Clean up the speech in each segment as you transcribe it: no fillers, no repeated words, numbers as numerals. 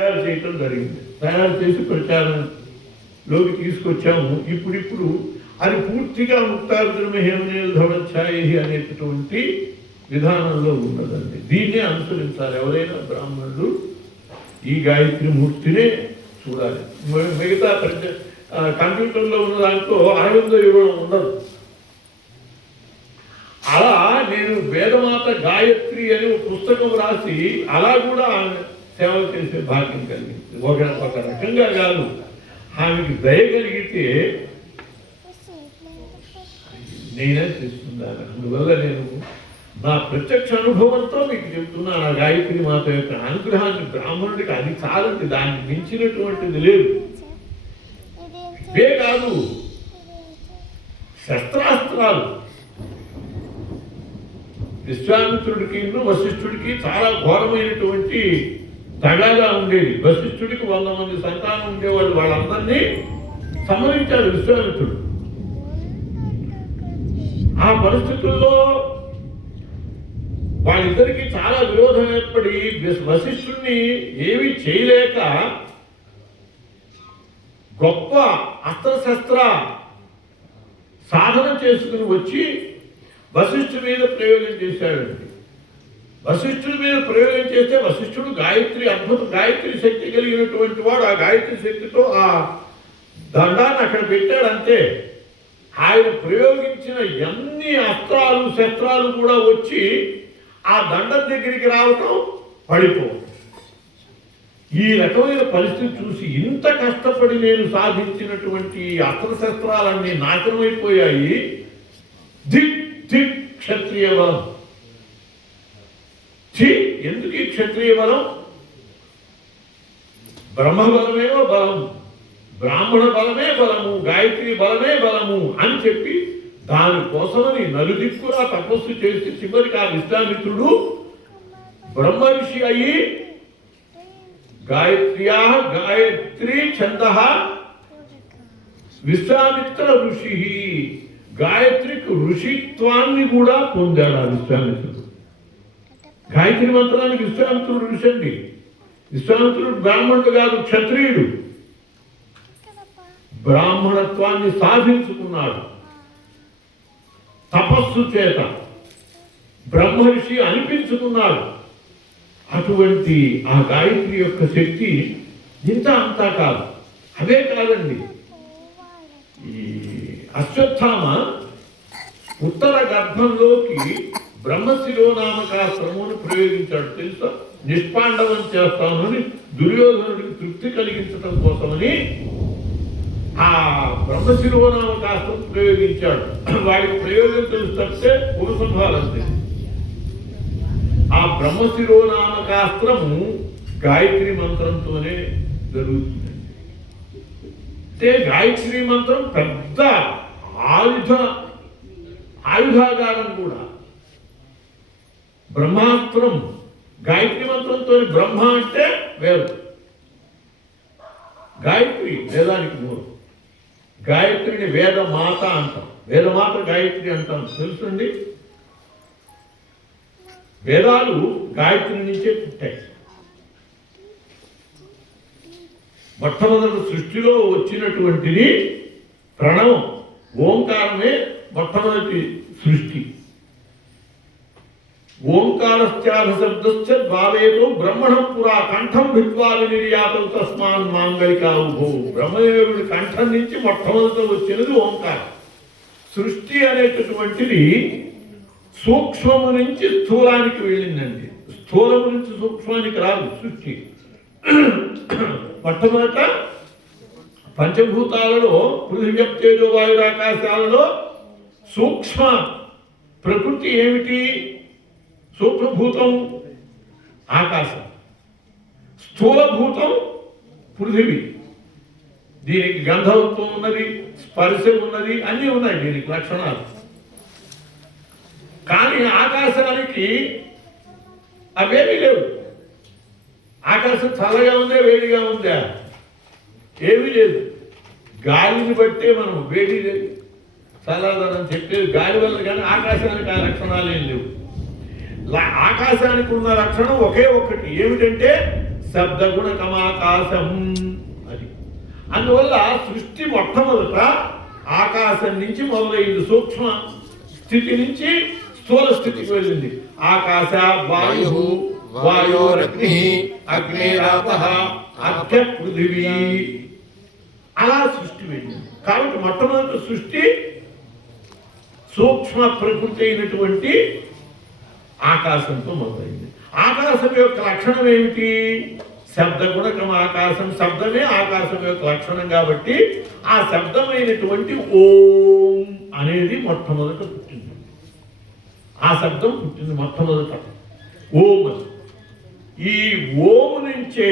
తయారు చేయటం జరిగింది. తయారు చేసి ప్రచారంలోకి తీసుకొచ్చాము. ఇప్పుడు అది పూర్తిగా ముక్తార్జున హేమనీలధవచ్ఛాయి అనేటటువంటి విధానంలో ఉన్నదండి. దీన్నే అనుసరించాలి ఎవరైనా బ్రాహ్మణులు. ఈ గాయత్రి మూర్తినే చూడాలి. మిగతా కంప్యూటర్లో ఉన్న దాంట్లో ఆనంద ఇవ్వడం ఉండదు. అలా నేను వేదమాత గాయత్రి అని ఒక పుస్తకం రాసి అలా కూడా సేవ చేసే భాగ్యం కలిగింది. ఒక రకంగా కాదు, ఆమెకి దయ కలిగితే నేనే చేస్తున్నాను. అందువల్ల నేను నా ప్రత్యక్ష అనుభవంతో మీకు చెప్తున్నాను. ఆ గాయత్రి మాత యొక్క అనుగ్రహాన్ని బ్రాహ్మణుడికి అది చాలండి, దాన్ని మించినటువంటిది లేదు. ఇవే కాదు, శస్త్రాస్త్రాలు విశ్వామిత్రుడికి వశిష్ఠుడికి చాలా ఘోరమైనటువంటి తగాదా ఉండేది. వశిష్ఠుడికి 100 మంది సంతానం ఉండేవాళ్ళు. వాళ్ళందరినీ సంహరించాడు విశ్వామిత్రుడు. ఆ పరిస్థితుల్లో వాళ్ళిద్దరికీ చాలా విరోధం ఏర్పడి వశిష్ఠుడిని ఏమీ చేయలేక గొప్ప అస్త్రశస్త్ర సాధన చేసుకుని వచ్చి వశిష్ఠుడి మీద ప్రయోగం చేశాడండి. వశిష్ఠుడి మీద ప్రయోగం చేస్తే వశిష్ఠుడు గాయత్రి అద్భుత గాయత్రి శక్తి కలిగినటువంటి వాడు. ఆ గాయత్రి శక్తితో ఆ దండాన్ని అక్కడ పెట్టాడంతే. ఆయన ప్రయోగించిన ఎన్ని అస్త్రాలు శస్త్రాలు కూడా వచ్చి ఆ దండం దగ్గరికి రావటం, పడిపోవడం. ఈ రకమైన పరిస్థితి చూసి ఇంత కష్టపడి నేను సాధించినటువంటి అస్త్రశస్త్రాలన్నీ నాశనమైపోయాయి. దిక్ దిక్ క్షత్రియ బలం. ఎందుకు ఈ క్షత్రియ బలం? బ్రహ్మబలమేవ బలం, బ్రాహ్మణ బలమే బలము, గాయత్రి బలమే బలము అని చెప్పి దానికోసమని నలుదిక్కులా తపస్సు చేసి చివరికి ఆ విశ్వామిత్రుడు బ్రహ్మ ఋషి అయ్యి గాయత్రీ ఛంద విశ్వామిత్ర ఋషి, గాయత్రికి ఋషిత్వాన్ని కూడా పొందాడు ఆ విశ్వామిత్రుడు. గాయత్రి మంత్రానికి విశ్వామిత్రుడు ఋషి అండి. విశ్వామిత్రుడు బ్రాహ్మణుడు కాదు, క్షత్రియుడు. బ్రాహ్మణత్వాన్ని సాధించుకున్నాడు తపస్సు చేత, బ్రహ్మర్షి అనిపించుకున్నాడు. అటువంటి ఆ గాయత్రి యొక్క శక్తి ఇంత అంతా కాదు. అవే కాదండి, ఈ అశ్వత్థామ ఉత్తర గర్భంలోకి బ్రహ్మశిరోనామకాశ్రమం ప్రయోగించాడు. తెలుసా? నిష్పాండవం చేస్తానని దుర్యోధనుడికి తృప్తి కలిగించడం కోసమని ఆ బ్రహ్మశిరోనామకాస్త్రం ప్రయోగించాడు. వాడికి ప్రయోగం తెలుస్తే పురుషంభాలంతే. ఆ బ్రహ్మశిరోనామకాస్త్రము గాయత్రి మంత్రంతోనే జరుగుతుందండి. అంటే గాయత్రి మంత్రం పెద్ద ఆయుధాగారం కూడా. బ్రహ్మాస్త్రం గాయత్రి మంత్రంతో, బ్రహ్మ అంటే వేదం, గాయత్రి వేదానికి మూలం. గాయత్రిని వేదమాత అంటాం, వేదమాత గాయత్రి అంటాం. తెలుసండి, వేదాలు గాయత్రి నుంచే పుట్టాయి. మొట్టమొదటి సృష్టిలో వచ్చినటువంటిది ప్రణవం, ఓంకారమే మొట్టమొదటి సృష్టి. ఓంకారశ్చాశబ్దశ్చ ద్వావేదో బ్రహ్మణం పురా కంఠం భిత్వా వినిర్యాతం తస్మాన్ మాంగళికాభో. బ్రహ్మదేవుడి కంఠం నుంచి మొట్టమొదట వచ్చినది ఓంకారం. సృష్టి అనేటటువంటిది సూక్ష్మము నుంచి స్థూలానికి వెళ్ళిందండి. స్థూలము నుంచి సూక్ష్మానికి రాదు సృష్టి. మొట్టమొదట పంచభూతాలలో పృథివ్య తేజో వాయురాకాశాలలో సూక్ష్మ ప్రకృతి ఏమిటి? సూక్ష్మభూతం ఆకాశం, స్థూలభూతం పృథివీ. దీనికి గంధవత్వం ఉన్నది, స్పర్శ ఉన్నది, అన్నీ ఉన్నాయి దీనికి లక్షణాలు. కానీ ఆకాశానికి అవేమీ లేవు. ఆకాశం చల్లగా ఉందా, వేడిగా ఉందా? ఏమీ లేదు. గాలిని బట్టే మనం వేడి చల్లదనం చెప్పేది గాలి వల్ల, కానీ ఆకాశానికి ఆ లక్షణాలు ఏం లేవు. ఆకాశానికి ఉన్న లక్షణం ఒకే ఒకటి, ఏమిటంటే శబ్దగుణకమాకాశం. అది అందువల్ల సృష్టి మొట్టమొదట ఆకాశం నుంచి మొదలైంది. సూక్ష్మ స్థితి నుంచి స్థూల స్థితికి వెళ్ళింది. ఆకాశ వాయు వాయోరగ్ని అగ్నేరాపః అద్య పృథివీ, అలా సృష్టి వెళ్ళింది. కాబట్టి మొట్టమొదటి సృష్టి సూక్ష్మ ప్రకృతి అయినటువంటి ఆకాశంతో మొదలైంది. ఆకాశం యొక్క లక్షణం ఏమిటి? శబ్దగుణకం ఆకాశం. శబ్దమే ఆకాశం యొక్క లక్షణం కాబట్టి ఆ శబ్దమైనటువంటి ఓం అనేది మొట్టమొదట పుట్టింది. ఆ శబ్దం పుట్టింది మొట్టమొదట ఓం. ఈ ఓం నుంచే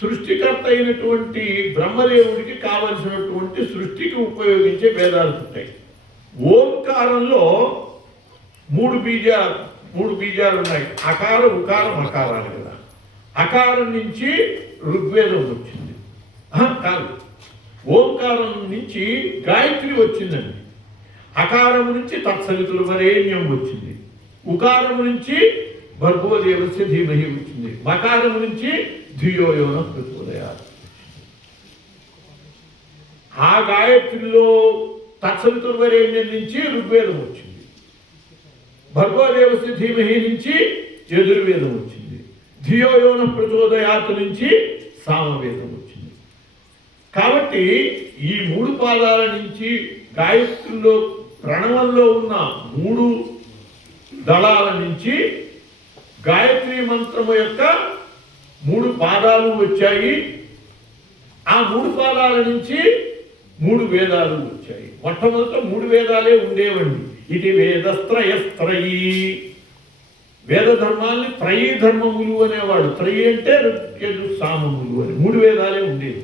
సృష్టికర్త అయినటువంటి బ్రహ్మదేవుడికి కావలసినటువంటి సృష్టికి ఉపయోగించే వేదాలు పుట్టాయి. ఓంకారంలో మూడు బీజాలు ఉన్నాయి. అకార ఉకారం అకారాలు కదా. అకారం నుంచి ఋగ్వేదం వచ్చింది. కాదు, ఓంకారం నుంచి గాయత్రి వచ్చిందండి. అకారం నుంచి తత్సవితుల వరేణ్యం వచ్చింది. ఉకారం నుంచి భర్గోదేవస్య ధీమహి వచ్చింది. మకారం నుంచి ధియో యో నః ప్రచోదయాత్. ఆ గాయత్రిలో తత్సవితుల వరేణ్యం నుంచి ఋగ్వేదం వచ్చింది. భర్గోదేవస్య ధీమహి నుంచి యజుర్వేదం వచ్చింది. ధియో యో నః ప్రచోదయాత్ నుంచి సామవేదం వచ్చింది. కాబట్టి ఈ మూడు పాదాల నుంచి గాయత్రిలో ప్రణవంలో ఉన్న మూడు దళాల నుంచి గాయత్రి మంత్రము యొక్క మూడు పాదాలు వచ్చాయి. ఆ మూడు పాదాల నుంచి మూడు వేదాలు వచ్చాయి. మొట్టమొదట మూడు వేదాలే ఉండేవండి. ఇది వేదస్త్రయస్త్రయీ. వేద ధర్మాల్ని త్రయీ ధర్మములు అనేవాడు. త్రయీ అంటే ఋగ్యజు సామములు అని మూడు వేదాలే ఉండేవి.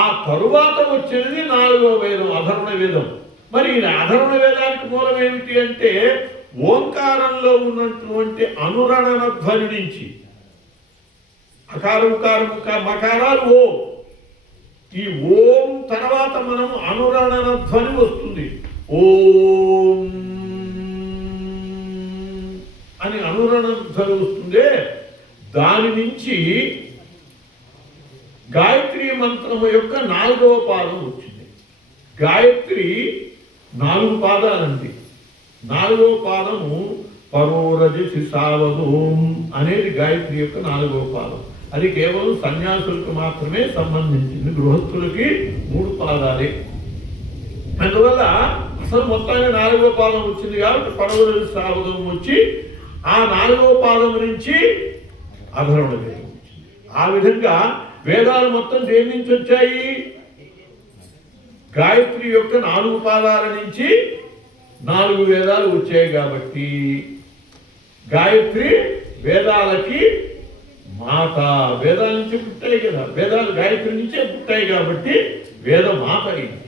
ఆ తరువాత వచ్చేది నాలుగో వేదం, అధర్వణ వేదం. మరి ఈ అధర్వణ వేదానికి మూలం ఏమిటి అంటే ఓంకారంలో ఉన్నటువంటి అనురణన ధ్వని నుంచి అకారం ఉకారం మకారాలు ఓ. ఈ ఓం తర్వాత మనం అనురణన ధ్వని వస్తుంది. ఓం అని అనురణన ధ్వని వస్తుందే, దాని నుంచి గాయత్రి మంత్రము యొక్క నాలుగవ పాదం వచ్చింది. గాయత్రి 4 పాదాలండి. 4వ పాదము పరోరజసి సావధోం అనేది గాయత్రి యొక్క 4వ పాదం. అది కేవలం సన్యాసులకు మాత్రమే సంబంధించింది. గృహస్థులకి 3 పాదాలే. అందువల్ల అసలు మొత్తాన్ని 4వ పాదం వచ్చింది కాబట్టి పరోరజసి సావధోం వచ్చి ఆ 4వ పాదం నుంచి అధర్వణ వేదం వచ్చింది. ఆ విధంగా వేదాలు మొత్తం దేని నుంచి వచ్చాయి? గాయత్రి యొక్క 4 పాదాల నుంచి 4 వేదాలు వచ్చాయి. కాబట్టి గాయత్రి వేదాలకి మాత. వేదాల నుంచి పుట్టాయి కదా, వేదాలు గాయత్రి నుంచే పుట్టాయి కాబట్టి వేద మాత అయింది.